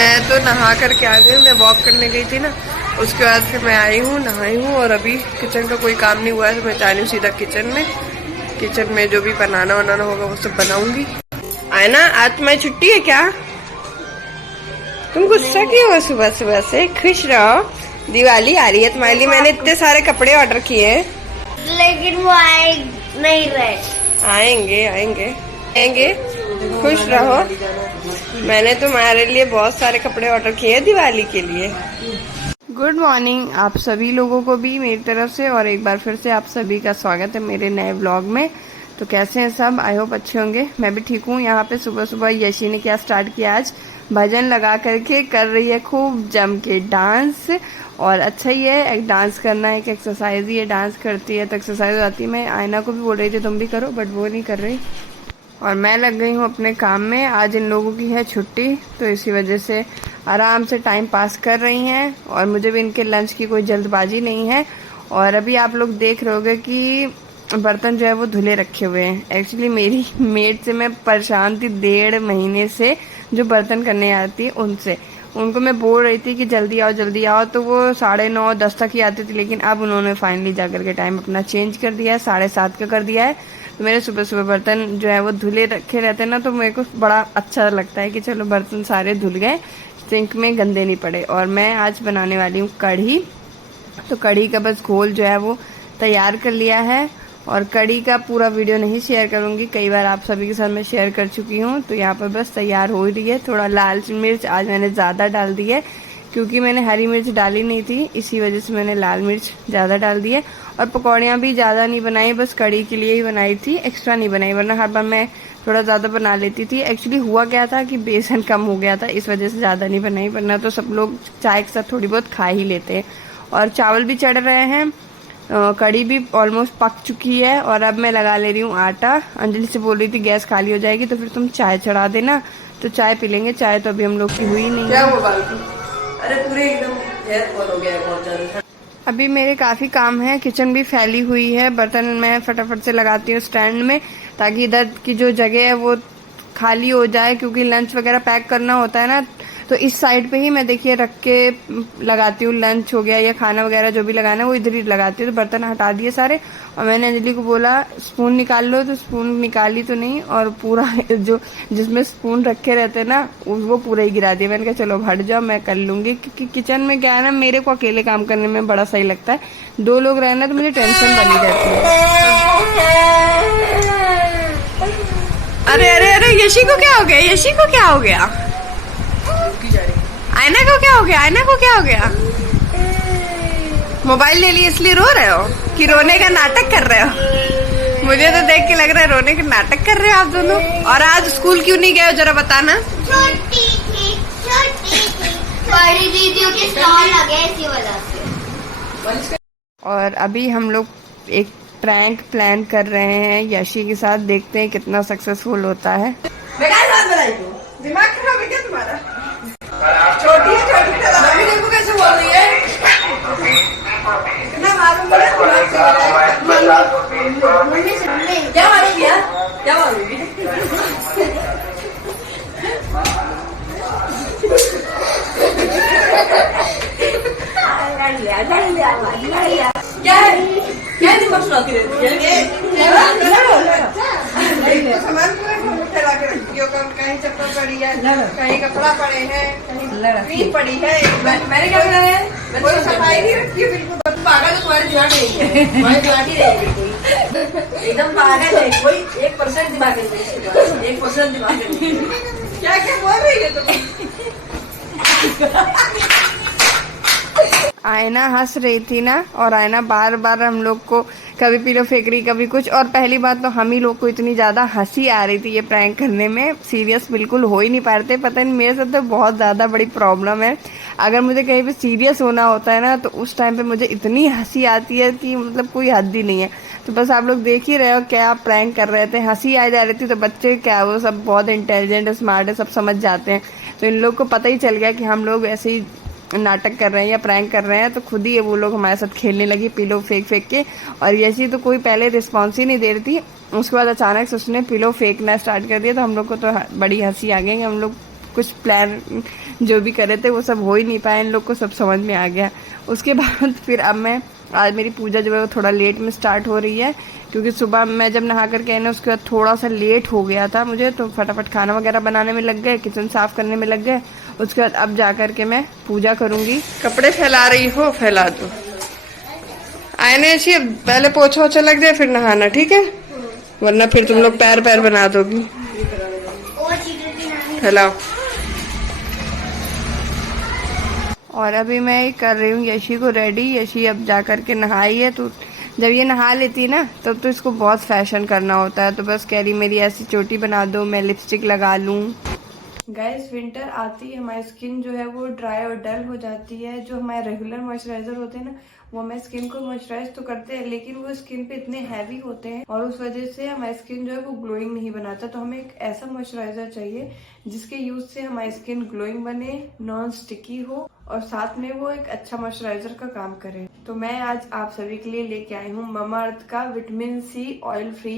मैं तो नहा करके आ गई हूँ। मैं वॉक करने गई थी ना, उसके बाद फिर मैं आई हूँ, नहाई हूँ और अभी किचन का कोई काम नहीं हुआ है तो मैं जा रही हूँ सीधा किचन में। किचन में जो भी बनाना वनाना होगा वो सब बनाऊंगी। आए ना, आज तुम्हारी छुट्टी है क्या? तुम गुस्सा क्यों हो सुबह सुबह से? खुश रहो, दिवाली आ रही है तुम्हारे लिए। मैंने इतने सारे कपड़े ऑर्डर किए हैं, लेकिन वो आए नहीं रहे। आएंगे आएंगे आएंगे, खुश रहो। मैंने तुम्हारे लिए बहुत सारे कपड़े ऑर्डर किए हैं दिवाली के लिए। गुड मॉर्निंग आप सभी लोगों को भी मेरी तरफ से, और एक बार फिर से आप सभी का स्वागत है मेरे नए ब्लॉग में। तो कैसे हैं सब? आई होप अच्छे होंगे। मैं भी ठीक हूँ। यहाँ पे सुबह सुबह यशी ने क्या स्टार्ट किया, आज भजन लगा करके कर रही है खूब जम के डांस। और अच्छा ही है, एक डांस करना एक एक्सरसाइज ही है। डांस करती है तो एक्सरसाइज हो जाती है। मैं आयना को भी बोल रही थी तुम भी करो, बट वो नहीं कर रही। और मैं लग गई हूँ अपने काम में। आज इन लोगों की है छुट्टी, तो इसी वजह से आराम से टाइम पास कर रही हैं। और मुझे भी इनके लंच की कोई जल्दबाजी नहीं है। और अभी आप लोग देख रहे होगे कि बर्तन जो है वो धुले रखे हुए हैं। एक्चुअली मेरी मेड से मैं परेशान थी 1.5 महीने से, जो बर्तन करने आती है उनसे। उनको मैं बोल रही थी कि जल्दी आओ, तो वो 9:30 10 तक ही आती थी। लेकिन अब उन्होंने फाइनली जाकर के टाइम अपना चेंज कर दिया है, 7:30 का कर दिया है। तो मेरे सुबह सुबह बर्तन जो है वो धुले रखे रहते हैं ना, तो मेरे को बड़ा अच्छा लगता है कि चलो बर्तन सारे धुल गए, सिंक में गंदे नहीं पड़े। और मैं आज बनाने वाली हूँ कढ़ी। तो कढ़ी का बस घोल जो है वो तैयार कर लिया है। और कढ़ी का पूरा वीडियो नहीं शेयर करूंगी, कई बार आप सभी के साथ मैं शेयर कर चुकी हूँ। तो यहाँ पर बस तैयार हो रही है। थोड़ा लाल मिर्च आज मैंने ज़्यादा डाल दी है, क्योंकि मैंने हरी मिर्च डाली नहीं थी, इसी वजह से मैंने लाल मिर्च ज़्यादा डाल दी है। और पकौड़ियाँ भी ज़्यादा नहीं बनाई, बस कढ़ी के लिए ही बनाई थी, एक्स्ट्रा नहीं बनाई। वरना हर बार मैं थोड़ा ज़्यादा बना लेती थी। एक्चुअली हुआ क्या था कि बेसन कम हो गया था, इस वजह से ज़्यादा नहीं बनाई। वरना तो सब लोग चाय के साथ थोड़ी बहुत खा ही लेते हैं। और चावल भी चढ़ रहे हैं, कढ़ी भी ऑलमोस्ट पक चुकी है। और अब मैं लगा ले रही हूँ आटा। अंजलि से बोल रही थी गैस खाली हो जाएगी तो फिर तुम चाय चढ़ा देना, तो चाय पी लेंगे। चाय तो अभी हम लोग की हुई नहीं। क्या हुआ बाल्टी? अरे पूरे एकदम हेयर फॉल हो गया है बहुत ज्यादा। अभी मेरे काफी काम है, किचन भी फैली हुई है। बर्तन मैं फटाफट से लगाती हूँ स्टैंड में, ताकि इधर की जो जगह है वो खाली हो जाए, क्योंकि लंच वगैरह पैक करना होता है ना। तो इस साइड पे ही मैं देखिए रख के लगाती हूँ। लंच हो गया या खाना वगैरह जो भी लगाना है वो इधर ही लगाती हूँ। तो बर्तन हटा दिए सारे। और मैंने अंजलि को बोला स्पून निकाल लो, तो स्पून निकाली तो नहीं, और पूरा जो जिसमें स्पून रखे रहते हैं ना वो पूरा ही गिरा दिया। मैंने कहा चलो हट जाओ, मैं कर लूंगी। क्योंकि किचन में क्या है ना, मेरे को अकेले काम करने में बड़ा सही लगता है। 2 लोग रहना तो मुझे टेंशन बनी रहती है। अरे अरे अरे, यशी को क्या हो गया? यशी को क्या हो गया? आयना को क्या हो गया? आयना को क्या हो गया? मोबाइल ले लिए इसलिए रो रहे हो कि रोने का नाटक कर रहे हो? मुझे तो देख के लग रहा है रोने का नाटक कर रहे हो आप दोनों। और आज स्कूल क्यों नहीं गए हो, जरा बताना। छोटी थी बड़ी दीदियों के स्टॉल लगे इसी वजह से। और अभी हम लोग एक प्रैंक प्लान कर रहे हैं यशी के साथ, देखते हैं कितना सक्सेसफुल होता है। दिमाग खराब है क्या तुम्हारा? छोटी है, छोटी देखो कैसे बोल रही है। इतना मालूम है क्या मालूम किया, क्या मालूम क्या है, क्या दिमाग चलाती रहती है? सामान फैला के रखती हो, कहीं चप्पल पड़ी है, कहीं कपड़ा पड़े हैं, कहीं क्रीम पड़ी है। मैंने क्या बनाया है? कोई सफाई नहीं रखी है बिल्कुल। पागल है, तुम्हारे दिमाग नहीं है, तुम्हारे दिमाग ही रहेगी एकदम पागल है। कोई 1% दिमाग नहीं, 1% दिमाग नहीं। क्या क्या बोल रही है तुम? आयना हंस रही थी ना, और आयना बार बार हम लोग को कभी पिलो फेंक रही, कभी कुछ। और पहली बात तो हम ही लोग को इतनी ज्यादा हंसी आ रही थी ये प्रैंक करने में, सीरियस बिल्कुल हो ही नहीं पा रहे थे। पता नहीं मेरे साथ तो बहुत ज्यादा बड़ी प्रॉब्लम है। अगर मुझे कहीं पे सीरियस होना होता है ना, तो उस टाइम पे मुझे इतनी हंसी आती है कि मतलब कोई हद ही नहीं है। तो बस आप लोग देख ही रहे हो क्या प्रैंक कर रहे थे, हंसी आ जा रही थी। तो बच्चे क्या, वो सब बहुत इंटेलिजेंट स्मार्ट है, सब समझ जाते हैं। तो इन लोग को पता ही चल गया कि हम लोग ऐसे ही नाटक कर रहे हैं या प्रैंक कर रहे हैं। तो खुद ही वो लोग हमारे साथ खेलने लगी पिलो फेंक फेंक के। और यशी तो कोई पहले रिस्पॉन्स ही नहीं दे रही थी, उसके बाद अचानक से उसने पिलो फेंकना स्टार्ट कर दिया। तो हम लोग को तो बड़ी हंसी आ गई। हम लोग कुछ प्लान जो भी करे थे वो सब हो ही नहीं पाया, इन लोग को सब समझ में आ गया। उसके बाद फिर अब मैं आज मेरी पूजा जो है वो थोड़ा लेट में स्टार्ट हो रही है, क्योंकि सुबह मैं जब नहा करके आई ना उसके बाद थोड़ा सा लेट हो गया था मुझे, तो फटाफट खाना वगैरह बनाने में लग गए, किचन साफ करने में लग गए। उसके बाद अब जा करके मैं पूजा करूंगी। कपड़े फैला रही हो, फैला दो। आईने अच्छी पहले पोछा ओछा लग जाए फिर नहाना, ठीक है, वरना फिर तुम लोग पैर पैर बना दोगी। फैलाओ। और अभी मैं कर रही हूँ यशी को रेडी। यशी अब जा करके नहाई है, तो जब ये नहा लेती है ना तब तो इसको बहुत फैशन करना होता है, तो बस कह रही मेरी ऐसी चोटी बना दो, मैं लिपस्टिक लगा लूँ। गाइस विंटर आती है हमारी स्किन जो है वो ड्राई और डल हो जाती है। जो हमारे रेगुलर मॉइस्चराइजर होते हैं ना वो हमारी स्किन को मॉइस्चराइज तो करते हैं, लेकिन वो स्किन पे इतने हैवी होते हैं और उस वजह से हमारी स्किन जो है वो ग्लोइंग नहीं बनाता। तो हमें एक ऐसा मॉइस्चराइजर चाहिए जिसके यूज से हमारी स्किन ग्लोइंग बने, नॉन स्टिकी हो और साथ में वो एक अच्छा मॉइस्चराइजर का काम करे। तो मैं आज आप सभी के लिए लेके आई हूँ ममाअर्थ का vitamin C oil free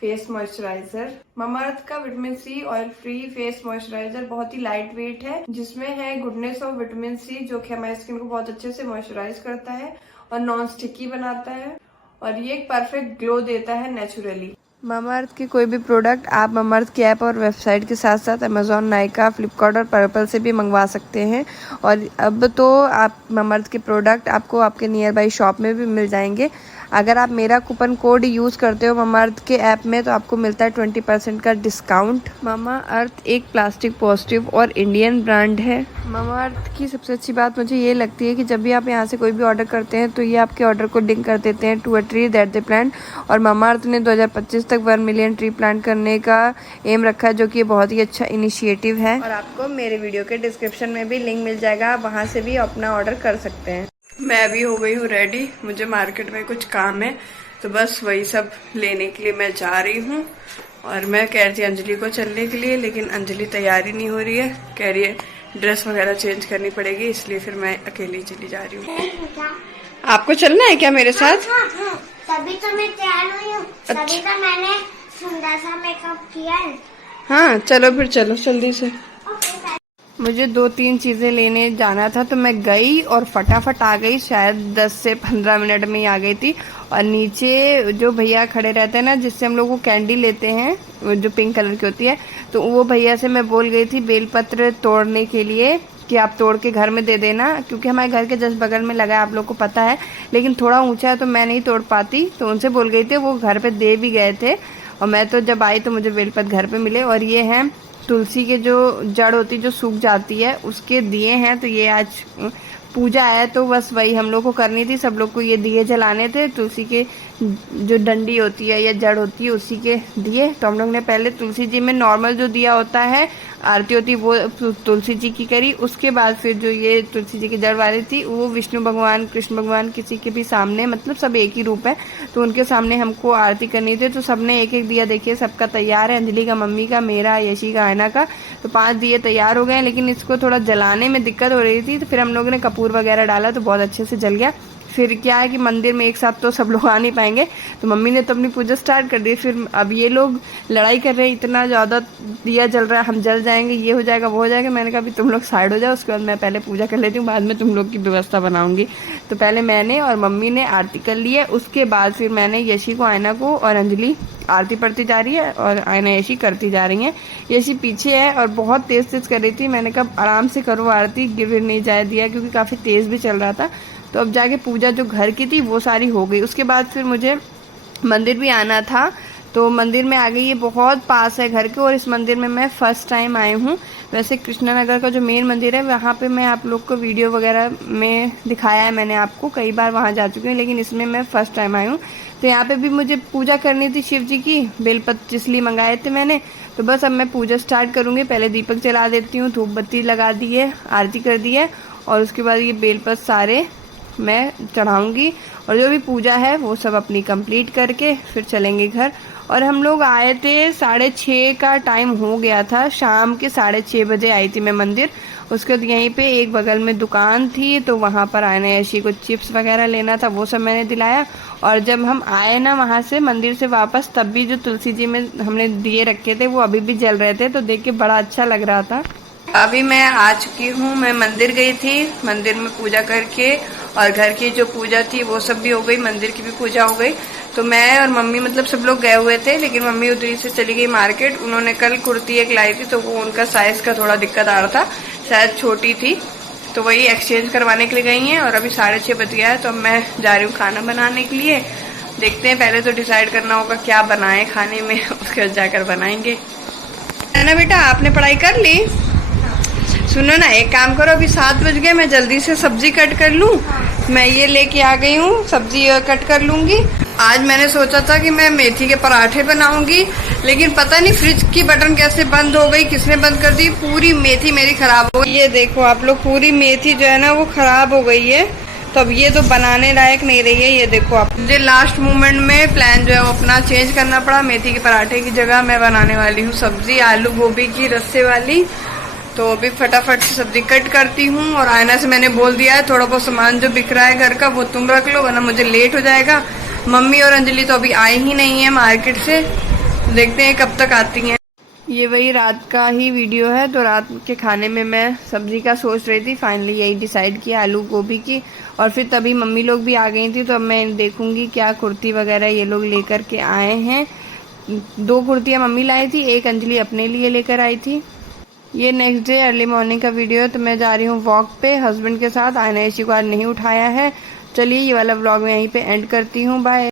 face moisturiser. Mamaearth का vitamin C oil free face moisturiser बहुत ही लाइट वेट है, जिसमें है गुडनेस ऑफ विटामिन सी, जो कि हमारी स्किन को बहुत अच्छे से मॉइस्चराइज करता है और नॉन स्टिकी बनाता है और ये एक परफेक्ट ग्लो देता है नेचुरली। ममाअर्थ के कोई भी प्रोडक्ट आप ममाअर्थ की ऐप और वेबसाइट के साथ साथ अमेजॉन, नायका, फ्लिपकार्ट और पर्पल से भी मंगवा सकते हैं। और अब तो आप ममाअर्थ के प्रोडक्ट आपको आपके नियर बाई शॉप में भी मिल जाएंगे। अगर आप मेरा कूपन कोड यूज़ करते हो ममाअर्थ के ऐप में तो आपको मिलता है 20% का डिस्काउंट। ममाअर्थ एक प्लास्टिक पॉजिटिव और इंडियन ब्रांड है। ममाअर्थ की सबसे अच्छी बात मुझे ये लगती है कि जब भी आप यहाँ से कोई भी ऑर्डर करते हैं तो ये आपके ऑर्डर को लिंक कर देते हैं to a tree that they plant. और ममाअर्थ ने 2025 तक 1 मिलियन ट्री प्लांट करने का एम रखा है, जो कि बहुत ही अच्छा इनिशिएटिव है। और आपको मेरे वीडियो के डिस्क्रिप्शन में भी लिंक मिल जाएगा, आप वहाँ से भी अपना ऑर्डर कर सकते हैं। मैं अभी हो गई हूँ रेडी, मुझे मार्केट में कुछ काम है तो बस वही सब लेने के लिए मैं जा रही हूँ। और मैं कह रही थी अंजलि को चलने के लिए, लेकिन अंजलि तैयारी नहीं हो रही है, कह रही है ड्रेस वगैरह चेंज करनी पड़ेगी, इसलिए फिर मैं अकेली चली जा रही हूँ। आपको चलना है क्या मेरे साथ? हाँ, तभी तो मैं तैयार हुई हूँ, तभी तो मैंने सुंदर सा मेकअप किया है। हाँ चलो फिर, चलो जल्दी से। मुझे 2-3 चीज़ें लेने जाना था तो मैं गई और फटाफट आ गई, शायद 10 से 15 मिनट में ही आ गई थी। और नीचे जो भैया खड़े रहते हैं ना जिससे हम लोग वो कैंडी लेते हैं जो पिंक कलर की होती है, तो वो भैया से मैं बोल गई थी बेलपत्र तोड़ने के लिए कि आप तोड़ के घर में दे देना, क्योंकि हमारे घर के जस्ट बगल में लगा है, आप लोग को पता है, लेकिन थोड़ा ऊंचा है तो मैं नहीं तोड़ पाती, तो उनसे बोल गई थी, वो घर पे दे भी गए थे। और मैं तो जब आई तो मुझे बेलपत्र घर पे मिले। और ये हैं तुलसी के जो जड़ होती जो सूख जाती है उसके दिए हैं, तो ये आज पूजा है तो बस वही हम लोग को करनी थी, सब लोग को ये दिए जलाने थे, तुलसी के जो डंडी होती है या जड़ होती है उसी के दिए। तो हम लोग ने पहले तुलसी जी में नॉर्मल जो दिया होता है आरती होती वो तुलसी जी की करी, उसके बाद फिर जो ये तुलसी जी की जड़ वाली थी वो विष्णु भगवान, कृष्ण भगवान, किसी के भी सामने, मतलब सब एक ही रूप है तो उनके सामने हमको आरती करनी थी। तो सबने एक एक दिया, देखिए सबका तैयार है, अंजलि का, मम्मी का, मेरा, यशी का, आयना का, तो 5 दिए तैयार हो गए। लेकिन इसको थोड़ा जलाने में दिक्कत हो रही थी तो फिर हम लोगों ने कपूर वगैरह डाला तो बहुत अच्छे से जल गया। फिर क्या है कि मंदिर में एक साथ तो सब लोग आ नहीं पाएंगे, तो मम्मी ने तो अपनी पूजा स्टार्ट कर दी। फिर अब ये लोग लड़ाई कर रहे हैं, इतना ज़्यादा दिया जल रहा है, हम जल जाएंगे, ये हो जाएगा, वो हो जाएगा। मैंने कहा अभी तुम लोग साइड हो जाओ, उसके बाद मैं पहले पूजा कर लेती हूँ, बाद में तुम लोग की व्यवस्था बनाऊंगी। तो पहले मैंने और मम्मी ने आरती कर ली है, उसके बाद फिर मैंने यशी को, आयना को और अंजलि आरती पढ़ती जा रही है और आयना यशी करती जा रही है। यशी पीछे है और बहुत तेज़ तेज़ कर रही थी, मैंने कहा आराम से करो आरती, गिर नहीं जाए दिया, क्योंकि काफ़ी तेज़ भी चल रहा था। तो अब जाके पूजा जो घर की थी वो सारी हो गई। उसके बाद फिर मुझे मंदिर भी आना था, तो मंदिर में आ गई, ये बहुत पास है घर के और इस मंदिर में मैं फ़र्स्ट टाइम आई हूँ। वैसे कृष्णा नगर का जो मेन मंदिर है वहाँ पे मैं आप लोग को वीडियो वगैरह में दिखाया है, मैंने आपको कई बार वहाँ जा चुकी हूँ, लेकिन इसमें मैं फ़र्स्ट टाइम आई हूँ। तो यहाँ पे भी मुझे पूजा करनी थी शिव जी की, बेलपत्र इसलिए मंगाए थे मैंने। तो बस अब मैं पूजा स्टार्ट करूँगी, पहले दीपक जला देती हूँ, धूप बत्ती लगा दी है, आरती कर दी है और उसके बाद ये बेलपत्र सारे मैं चढ़ाऊंगी और जो भी पूजा है वो सब अपनी कंप्लीट करके फिर चलेंगे घर। और हम लोग आए थे 6:30 का टाइम हो गया था, शाम के 6:30 बजे आई थी मैं मंदिर। उसके बाद यहीं पे एक बगल में दुकान थी तो वहाँ पर आयना यशी को चिप्स वगैरह लेना था, वो सब मैंने दिलाया। और जब हम आए ना वहाँ से मंदिर से वापस, तब भी जो तुलसी जी में हमने दिए रखे थे वो अभी भी जल रहे थे, तो देख के बड़ा अच्छा लग रहा था। अभी मैं आ चुकी हूँ, मैं मंदिर गई थी, मंदिर में पूजा करके और घर की जो पूजा थी वो सब भी हो गई, मंदिर की भी पूजा हो गई। तो मैं और मम्मी मतलब सब लोग गए हुए थे, लेकिन मम्मी उधरी से चली गई मार्केट। उन्होंने कल कुर्ती एक लाई थी, तो वो उनका साइज का थोड़ा दिक्कत आ रहा था, शायद छोटी थी, तो वही एक्सचेंज करवाने के लिए गई हैं। और अभी 6:30 बज गया है, तो अब मैं जा रही हूँ खाना बनाने के लिए। देखते हैं, पहले तो डिसाइड करना होगा क्या बनाए खाने में, उसके बाद जाकर बनाएंगे। है ना बेटा, आपने पढ़ाई कर ली? सुनो ना, एक काम करो, अभी 7 बज गए, मैं जल्दी से सब्जी कट कर लूं। मैं ये लेके आ गई हूँ, सब्जी कट कर लूंगी। आज मैंने सोचा था कि मैं मेथी के पराठे बनाऊंगी, लेकिन पता नहीं फ्रिज की बटन कैसे बंद हो गई, किसने बंद कर दी, पूरी मेथी मेरी खराब हो गई। ये देखो आप लोग, पूरी मेथी जो है ना वो खराब हो गई है, तो अब ये तो बनाने लायक नहीं रही है। ये देखो आप, मुझे लास्ट मोमेंट में प्लान जो है वो अपना चेंज करना पड़ा। मेथी के पराठे की जगह मैं बनाने वाली हूँ सब्जी आलू गोभी की रस्से वाली। तो अभी फटाफट से सब्जी कट करती हूँ। और आयना से मैंने बोल दिया है, थोड़ा बहुत सामान जो बिक रहा है घर का वो तुम रख लो, वरना मुझे लेट हो जाएगा। मम्मी और अंजलि तो अभी आई ही नहीं है मार्केट से, देखते हैं कब तक आती हैं। ये वही रात का ही वीडियो है। तो रात के खाने में मैं सब्जी का सोच रही थी, फाइनली यही डिसाइड किया, आलू गोभी की। और फिर तभी मम्मी लोग भी आ गई थी, तो अब मैं देखूंगी क्या कुर्ती वगैरह ये लोग लेकर के आए हैं। 2 कुर्तियाँ मम्मी लाई थी, एक अंजलि अपने लिए लेकर आई थी। ये नेक्स्ट डे अर्ली मॉर्निंग का वीडियो है। तो मैं जा रही हूँ वॉक पे हस्बैंड के साथ। आयना इसी को आज नहीं उठाया है। चलिए, ये वाला व्लॉग मैं यहीं पे एंड करती हूँ। बाय।